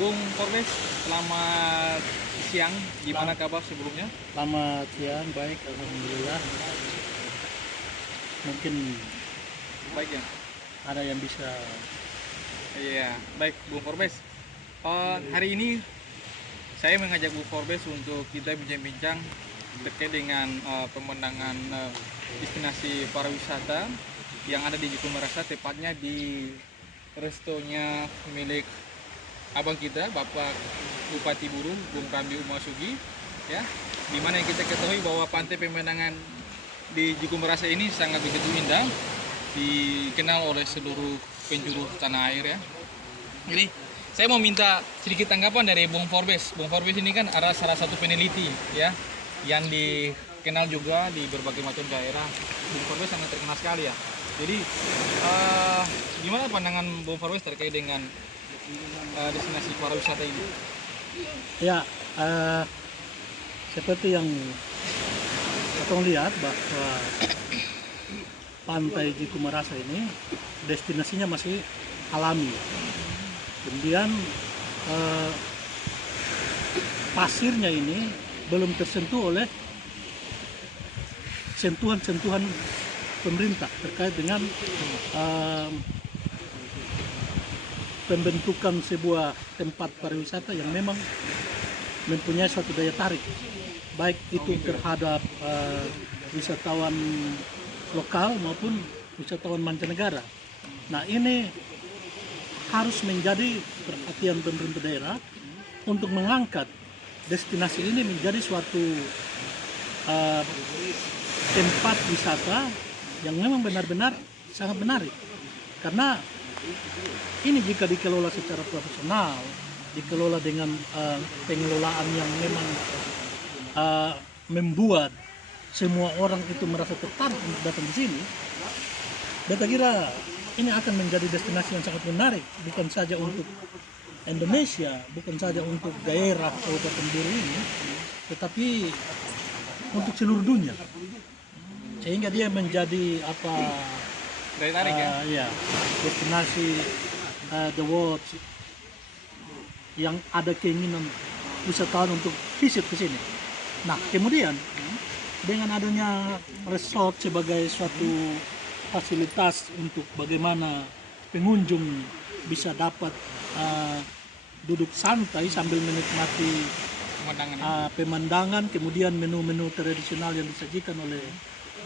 Bung Korbes, selamat siang. Gimana kabar sebelumnya? Selamat siang, baik, alhamdulillah. Mungkin Baik ya. ada yang bisa. Iya, baik Bung Korbes. Hari ini saya mengajak Bung Korbes untuk kita bincang-bincang terkait dengan pemandangan destinasi pariwisata yang ada di Jiko Merasa, tepatnya di restonya milik abang kita, Bapak Bupati Buru, Bung Rambi Umasugi, ya. Dimana yang kita ketahui bahwa pantai pemandangan di Jiko Merasa ini sangat begitu indah, dikenal oleh seluruh penjuru tanah air, ya. Jadi saya mau minta sedikit tanggapan dari Bung Korbes. Bung Korbes ini kan adalah salah satu peneliti, ya, yang dikenal juga di berbagai macam daerah. Bung Korbes sangat terkenal sekali, ya. Jadi gimana pandangan Bung Korbes terkait dengan destinasi pariwisata ini? Ya, seperti yang kita lihat bahwa pantai Jiko Merasa ini destinasinya masih alami. Kemudian pasirnya ini belum tersentuh oleh sentuhan-sentuhan pemerintah terkait dengan pembentukan sebuah tempat pariwisata yang memang mempunyai suatu daya tarik, baik itu terhadap wisatawan lokal maupun wisatawan mancanegara. Nah, ini harus menjadi perhatian pemerintah daerah untuk mengangkat destinasi ini menjadi suatu tempat wisata yang memang benar-benar sangat menarik. Karena ini jika dikelola secara profesional, dikelola dengan pengelolaan yang memang membuat semua orang itu merasa tertarik untuk datang di sini, saya kira ini akan menjadi destinasi yang sangat menarik, bukan saja untuk Indonesia, bukan saja untuk daerah Kabupaten Buru ini, tetapi untuk seluruh dunia. Sehingga dia menjadi Daya tarik, ya, destinasi the world yang ada keinginan wisatawan untuk visit ke sini. Nah, kemudian dengan adanya resort sebagai suatu fasilitas untuk bagaimana pengunjung bisa dapat duduk santai sambil menikmati pemandangan, kemudian menu-menu tradisional yang disajikan oleh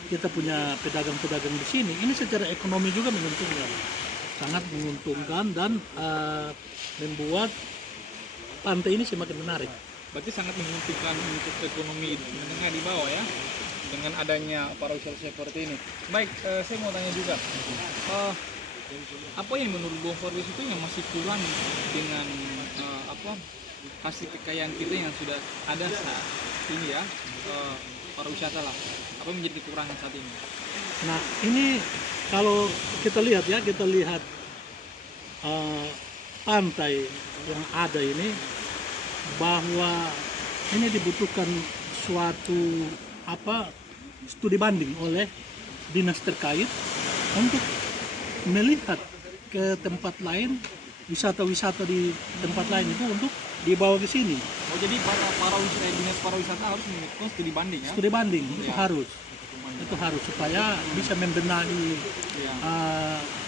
kita punya pedagang-pedagang di sini, ini secara ekonomi juga menguntungkan, sangat menguntungkan dan membuat pantai ini semakin menarik. Berarti sangat menguntungkan untuk ekonomi menengah di bawah, ya, dengan adanya pariwisata seperti ini. Baik, saya mau tanya juga, apa yang menurut Bung Korbes itu yang masih kurang dengan hasil kekayaan kita yang sudah ada saat ini, ya, pariwisata lah, apa yang menjadi kekurangan saat ini? Nah, ini kalau kita lihat, ya, kita lihat pantai yang ada ini, bahwa ini dibutuhkan suatu studi banding oleh dinas terkait untuk melihat ke tempat lain, wisata-wisata di tempat lain itu untuk dibawa ke sini. Oh, jadi dinas pariwisata harus melakukan studi banding, ya? Studi banding itu Ya. itu harus supaya bisa membenahi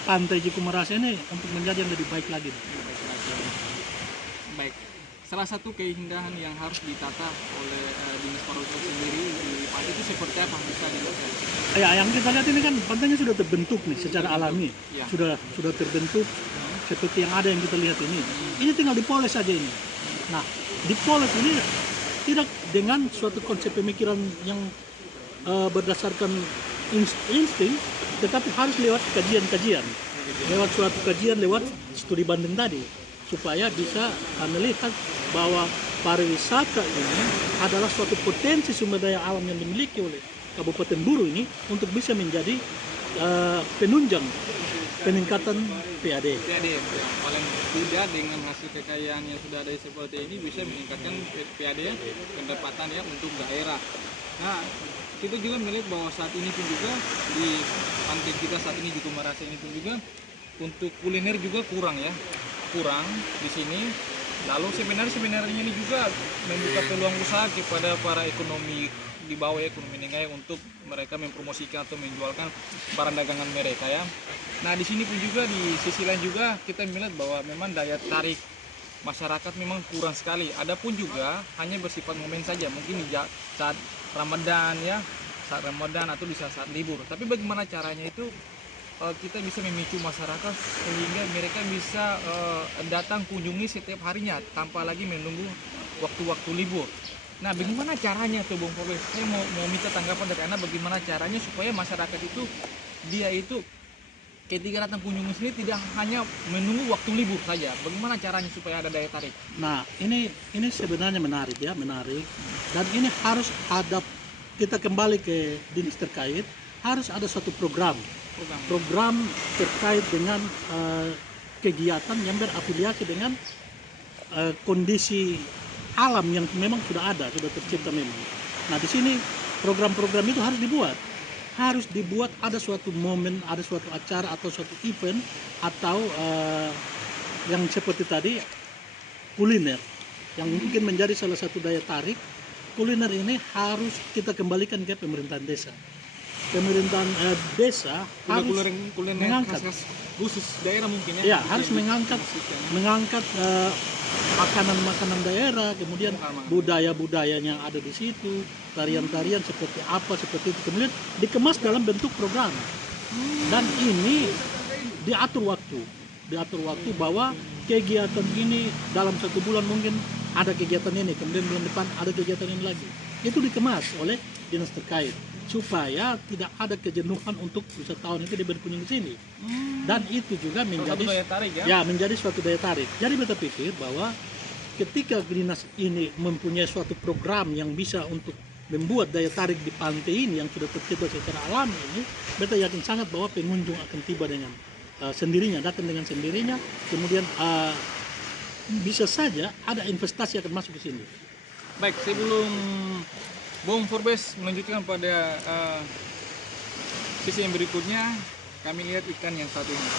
pantai Jiko Merasa ini untuk menjadi yang lebih baik lagi. Baik, salah satu keindahan yang harus ditata oleh dinas pariwisata sendiri di pantai itu seperti apa, bisa dijelaskan? Ya, yang kita lihat ini kan pantainya sudah terbentuk nih secara alami, Ya. sudah terbentuk seperti yang ada yang kita lihat ini. Ini tinggal dipoles saja ini. Nah, dipoles ini tidak dengan suatu konsep pemikiran yang berdasarkan insting, tetapi harus lewat kajian-kajian, lewat suatu kajian, lewat studi banding tadi, supaya bisa melihat bahwa pariwisata ini adalah suatu potensi sumber daya alam yang dimiliki oleh Kabupaten Buru ini untuk bisa menjadi penunjang peningkatan PAD. PAD paling tidak dengan hasil kekayaan yang sudah ada seperti ini bisa meningkatkan PAD, pendapatan, ya, untuk daerah. Nah, kita juga melihat bahwa saat ini pun juga di pantai kita saat ini Jiko Merasa ini pun juga untuk kuliner juga kurang, ya, kurang di sini. Lalu sebenarnya ini juga membuka peluang usaha kepada para ekonomi di bawah ekonomi Ningai untuk mereka mempromosikan atau menjualkan barang dagangan mereka ya. Nah di sini pun juga di sisi lain juga kita melihat bahwa memang daya tarik masyarakat memang kurang sekali. Adapun juga hanya bersifat momen saja, mungkin di saat Ramadan ya, saat Ramadan atau di saat libur. Tapi bagaimana caranya itu kita bisa memicu masyarakat sehingga mereka bisa datang kunjungi setiap harinya tanpa lagi menunggu waktu-waktu libur. Nah, bagaimana caranya tuh Bung Forbes? Saya mau minta tanggapan dari Anda bagaimana caranya supaya masyarakat itu dia itu ketika datang kunjungi sini tidak hanya menunggu waktu libur saja. Bagaimana caranya supaya ada daya tarik? Nah, ini sebenarnya menarik ya, menarik. Dan ini harus ada, kita kembali ke dinas terkait, harus ada suatu program terkait dengan kegiatan yang berafiliasi dengan kondisi alam yang memang sudah ada, sudah tercipta memang. Nah, di sini program-program itu harus dibuat ada suatu momen, ada suatu acara atau suatu event atau yang seperti tadi kuliner yang mungkin menjadi salah satu daya tarik. Kuliner ini harus kita kembalikan ke pemerintahan desa. Pemerintahan desa harus mengangkat khusus daerah mungkin ya, harus mengangkat makanan-makanan daerah, kemudian budaya-budaya yang ada di situ, tarian-tarian seperti apa, seperti itu, kemudian dikemas dalam bentuk program. Dan ini diatur waktu bahwa kegiatan ini dalam 1 bulan mungkin ada kegiatan ini, kemudian bulan depan ada kegiatan ini lagi. Itu dikemas oleh dinas terkait supaya tidak ada kejenuhan untuk wisatawan itu berkunjung ke sini. Dan itu juga menjadi daya tarik, ya? Menjadi suatu daya tarik. Jadi beta pikir bahwa ketika dinas ini mempunyai suatu program yang bisa untuk membuat daya tarik di pantai ini yang sudah tercipta secara alami ini, beta yakin sangat bahwa pengunjung akan tiba dengan sendirinya, datang dengan sendirinya, kemudian bisa saja ada investasi akan masuk ke sini. Baik, sebelum Bung Forbes melanjutkan pada sisi yang berikutnya, kami lihat ikan yang satu ini.